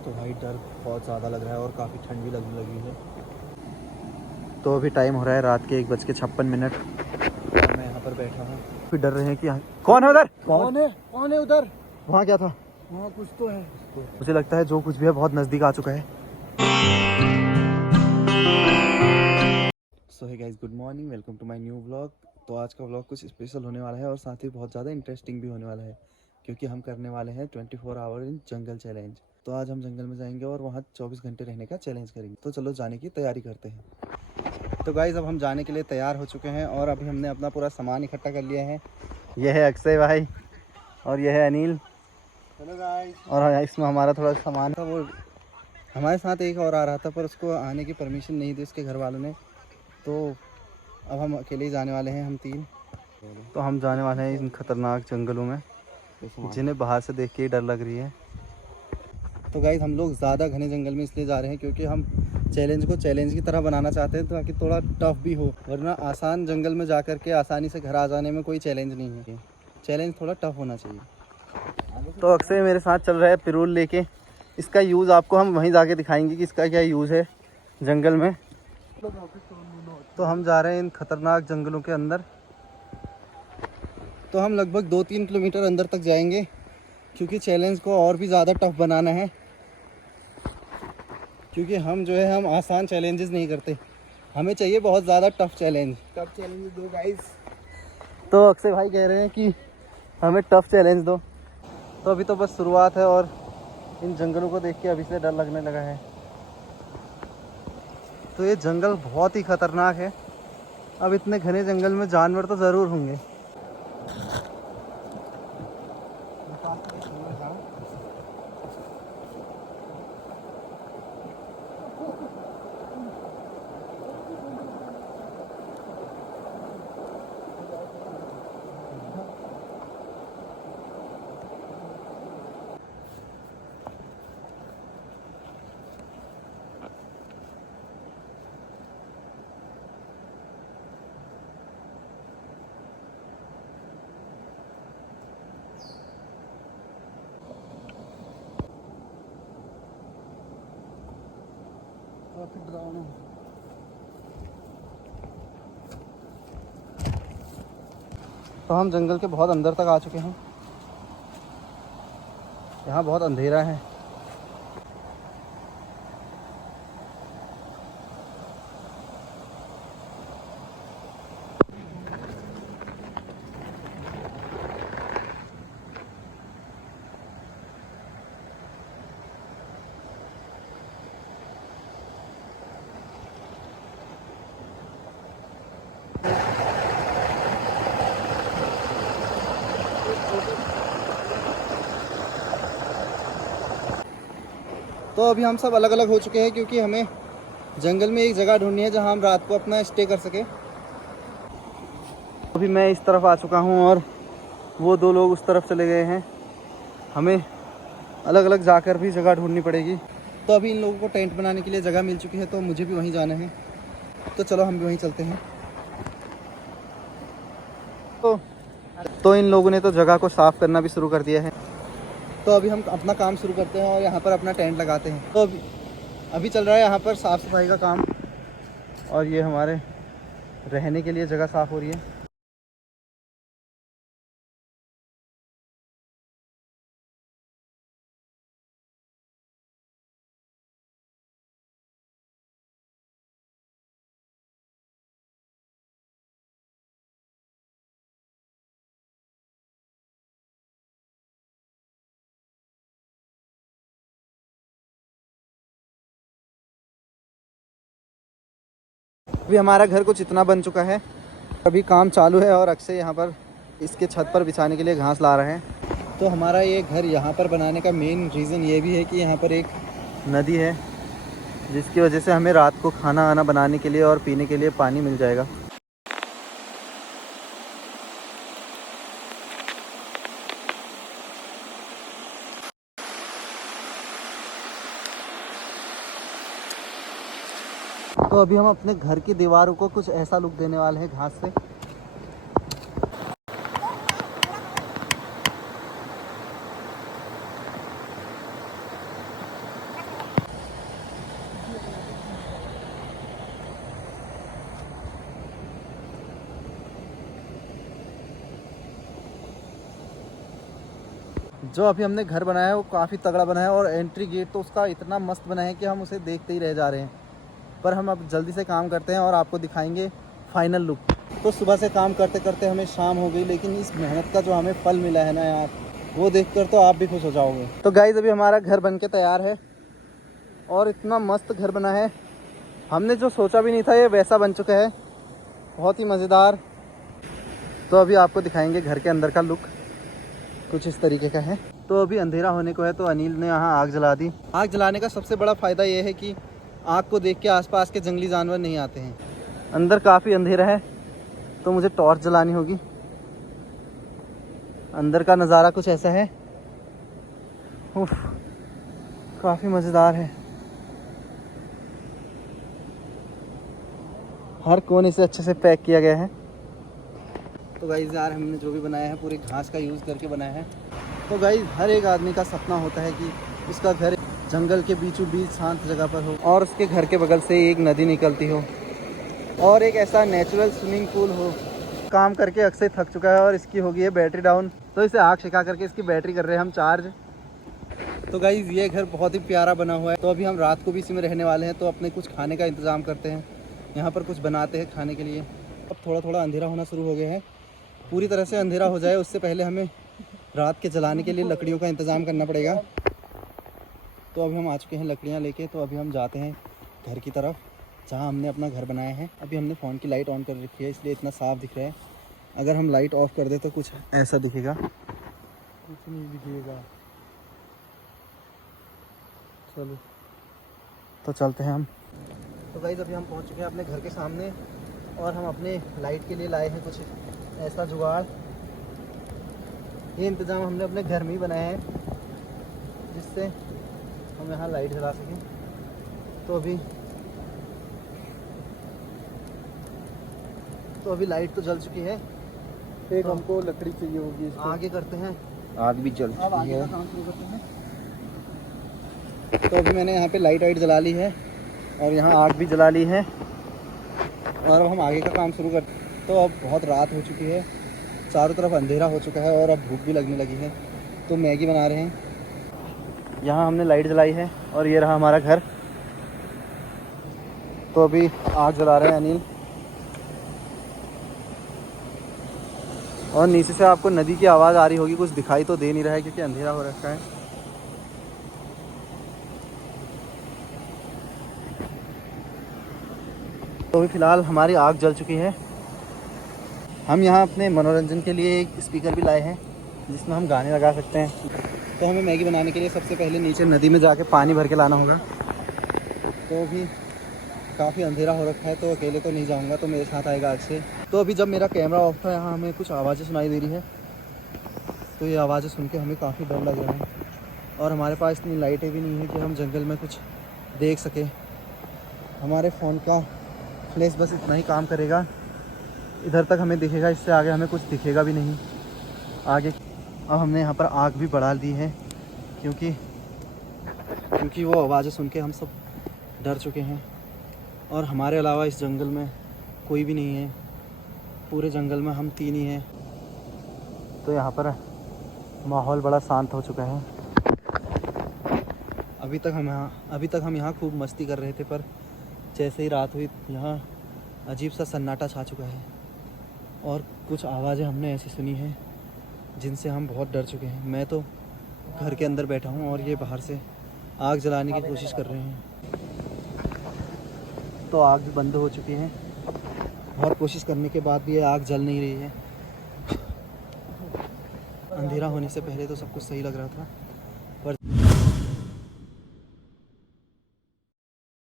तो भाई डर बहुत ज़्यादा लग रहा है और काफ़ी ठंड भी लगने लगी है। तो अभी टाइम हो रहा है रात के 1:56 और मैं यहाँ पर बैठा हूँ। फिर डर रहे हैं कि कौन है उधर, कौन है उधर? वहाँ क्या था? वहाँ कुछ तो है। मुझे लगता है जो कुछ भी है बहुत नज़दीक आ चुका है। So hey guys, good morning, welcome to my new vlog. तो आज का व्लॉग कुछ स्पेशल होने वाला है और साथ ही बहुत ज़्यादा इंटरेस्टिंग भी होने वाला है, क्योंकि हम करने वाले हैं 24 आवर इन जंगल चैलेंज। तो आज हम जंगल में जाएंगे और वहाँ 24 घंटे रहने का चैलेंज करेंगे। तो चलो जाने की तैयारी करते हैं। तो गाइस अब हम जाने के लिए तैयार हो चुके हैं और अभी हमने अपना पूरा सामान इकट्ठा कर लिया है। यह है अक्षय भाई और यह है अनिल। Hello guys. और इसमें हमारा थोड़ा सामान था, वो हमारे साथ एक और आ रहा था पर उसको आने की परमिशन नहीं दी उसके घर वालों ने। तो अब हम अकेले ही जाने वाले हैं, हम 3। तो हम जाने वाले हैं इन खतरनाक जंगलों में जिन्हें बाहर से देख के ही डर लग रही है। तो गाइस हम लोग ज़्यादा घने जंगल में इसलिए जा रहे हैं क्योंकि हम चैलेंज को चैलेंज की तरह बनाना चाहते हैं ताकि थोड़ा टफ भी हो, वरना आसान जंगल में जा कर के आसानी से घर आ जाने में कोई चैलेंज नहीं है। चैलेंज थोड़ा टफ होना चाहिए। तो अक्सर मेरे साथ चल रहा है पिरूल लेके। इसका यूज़ आपको हम वहीं जाके दिखाएंगे कि इसका क्या यूज़ है जंगल में। तो हम जा रहे हैं इन खतरनाक जंगलों के अंदर। तो हम लगभग 2-3 किलोमीटर अंदर तक जाएंगे क्योंकि चैलेंज को और भी ज़्यादा टफ बनाना है। क्योंकि हम जो है हम आसान चैलेंजेस नहीं करते, हमें चाहिए बहुत ज़्यादा टफ चैलेंज। टफ चैलेंज दो गाइस। तो अक्षय भाई कह रहे हैं कि हमें टफ चैलेंज दो। तो अभी तो बस शुरुआत है और इन जंगलों को देख के अभी से डर लगने लगा है। तो ये जंगल बहुत ही ख़तरनाक है। अब इतने घने जंगल में जानवर तो ज़रूर होंगे। काफी डरावना है। तो हम जंगल के बहुत अंदर तक आ चुके हैं। यहाँ बहुत अंधेरा है। तो अभी हम सब अलग अलग हो चुके हैं क्योंकि हमें जंगल में एक जगह ढूंढनी है जहाँ हम रात को अपना स्टे कर सके। अभी मैं इस तरफ आ चुका हूँ और वो 2 लोग उस तरफ चले गए हैं। हमें अलग अलग जाकर भी जगह ढूंढनी पड़ेगी। तो अभी इन लोगों को टेंट बनाने के लिए जगह मिल चुकी है, तो मुझे भी वहीं जाना है। तो चलो हम भी वहीं चलते हैं। तो इन लोगों ने तो जगह को साफ़ करना भी शुरू कर दिया है। तो अभी हम अपना काम शुरू करते हैं और यहाँ पर अपना टेंट लगाते हैं। तो अभी चल रहा है यहाँ पर साफ़ सफाई का काम और ये हमारे रहने के लिए जगह साफ़ हो रही है। अभी हमारा घर कुछ इतना बन चुका है। अभी काम चालू है और अक्षय यहाँ पर इसके छत पर बिछाने के लिए घास ला रहे हैं। तो हमारा ये घर यहाँ पर बनाने का मेन रीज़न ये भी है कि यहाँ पर एक नदी है जिसकी वजह से हमें रात को खाना वाना बनाने के लिए और पीने के लिए पानी मिल जाएगा। तो अभी हम अपने घर की दीवारों को कुछ ऐसा लुक देने वाले हैं घास से। जो अभी हमने घर बनाया है वो काफ़ी तगड़ा बना है और एंट्री गेट तो उसका इतना मस्त बना है कि हम उसे देखते ही रह जा रहे हैं। पर हम अब जल्दी से काम करते हैं और आपको दिखाएंगे फाइनल लुक। तो सुबह से काम करते करते हमें शाम हो गई, लेकिन इस मेहनत का जो हमें फल मिला है ना यार, वो देखकर तो आप भी खुश हो जाओगे। तो गाइस अभी हमारा घर बन के तैयार है और इतना मस्त घर बना है, हमने जो सोचा भी नहीं था ये वैसा बन चुका है, बहुत ही मज़ेदार। तो अभी आपको दिखाएंगे घर के अंदर का लुक, कुछ इस तरीके का है। तो अभी अंधेरा होने को है तो अनिल ने यहाँ आग जला दी। आग जलाने का सबसे बड़ा फ़ायदा ये है कि आग को देख के आसपास के जंगली जानवर नहीं आते हैं। अंदर काफ़ी अंधेरा है तो मुझे टॉर्च जलानी होगी। अंदर का नज़ारा कुछ ऐसा है, उफ, काफ़ी मज़ेदार है। हर कोने से अच्छे से पैक किया गया है। तो गाइस यार हमने जो भी बनाया है पूरे घास का यूज़ करके बनाया है। तो गाइस हर एक आदमी का सपना होता है कि उसका घर जंगल के बीचों बीच शांत जगह पर हो और उसके घर के बगल से एक नदी निकलती हो और एक ऐसा नेचुरल स्विमिंग पूल हो। काम करके अक्सर थक चुका है और इसकी हो गई है बैटरी डाउन, तो इसे आग छिका करके इसकी बैटरी कर रहे हैं हम चार्ज। तो गाइस ये घर बहुत ही प्यारा बना हुआ है। तो अभी हम रात को भी इसी में रहने वाले हैं, तो अपने कुछ खाने का इंतज़ाम करते हैं, यहाँ पर कुछ बनाते हैं खाने के लिए। अब थोड़ा थोड़ा अंधेरा होना शुरू हो गया है, पूरी तरह से अंधेरा हो जाए उससे पहले हमें रात के जलाने के लिए लकड़ियों का इंतज़ाम करना पड़ेगा। तो अभी हम आ चुके हैं लकड़ियाँ लेके। तो अभी हम जाते हैं घर की तरफ जहाँ हमने अपना घर बनाया है। अभी हमने फ़ोन की लाइट ऑन कर रखी है इसलिए इतना साफ दिख रहा है। अगर हम लाइट ऑफ कर दें तो कुछ ऐसा दिखेगा, कुछ नहीं दिखेगा। चलो तो चलते हैं हम। तो गाइस अभी हम पहुंच चुके हैं अपने घर के सामने और हम अपने लाइट के लिए लाए हैं कुछ ऐसा जुगाड़। ये इंतज़ाम हमने अपने घर में ही बनाया है जिससे हम यहाँ लाइट जला सकें। तो अभी लाइट तो जल चुकी है। एक हमको लकड़ी चाहिए होगी इसको। आगे करते हैं, आग भी जल अब चुकी आगे है। का काम शुरू करते हैं। तो अभी मैंने यहाँ पे लाइट जला ली है और यहाँ आग भी जला ली है और अब हम आगे का काम शुरू करते हैं। तो अब बहुत रात हो चुकी है, चारों तरफ अंधेरा हो चुका है और अब भूख भी लगने लगी है, तो मैगी बना रहे हैं। यहाँ हमने लाइट जलाई है और ये रहा हमारा घर। तो अभी आग जला रहे हैं अनिल और नीचे से आपको नदी की आवाज़ आ रही होगी, कुछ दिखाई तो दे नहीं रहा है क्योंकि अंधेरा हो रखा है। तो अभी फ़िलहाल हमारी आग जल चुकी है। हम यहाँ अपने मनोरंजन के लिए एक स्पीकर भी लाए हैं जिसमें हम गाने लगा सकते हैं। तो हमें मैगी बनाने के लिए सबसे पहले नीचे नदी में जाके पानी भर के लाना होगा। तो अभी काफ़ी अंधेरा हो रखा है तो अकेले तो नहीं जाऊँगा, तो मेरे साथ आएगा अक्षय। तो अभी जब मेरा कैमरा ऑफ था यहाँ हमें कुछ आवाज़ें सुनाई दे रही है, तो ये आवाज़ें सुन के हमें काफ़ी डर लग रहा है और हमारे पास इतनी लाइटें भी नहीं है कि हम जंगल में कुछ देख सकें। हमारे फ़ोन का फ्लैश बस इतना ही काम करेगा, इधर तक हमें दिखेगा, इससे आगे हमें कुछ दिखेगा भी नहीं आगे। अब हमने यहाँ पर आग भी बढ़ा दी है क्योंकि वो आवाज़ें सुन के हम सब डर चुके हैं और हमारे अलावा इस जंगल में कोई भी नहीं है। पूरे जंगल में हम तीन ही हैं, तो यहाँ पर माहौल बड़ा शांत हो चुका है। अभी तक हम यहाँ खूब मस्ती कर रहे थे, पर जैसे ही रात हुई यहाँ अजीब सा सन्नाटा छा चुका है और कुछ आवाज़ें हमने ऐसी सुनी हैं जिनसे हम बहुत डर चुके हैं। मैं तो घर के अंदर बैठा हूँ और ये बाहर से आग जलाने की कोशिश कर रहे हैं। तो आग भी बंद हो चुकी है, बहुत कोशिश करने के बाद भी ये आग जल नहीं रही है। अंधेरा होने से पहले तो सब कुछ सही लग रहा था,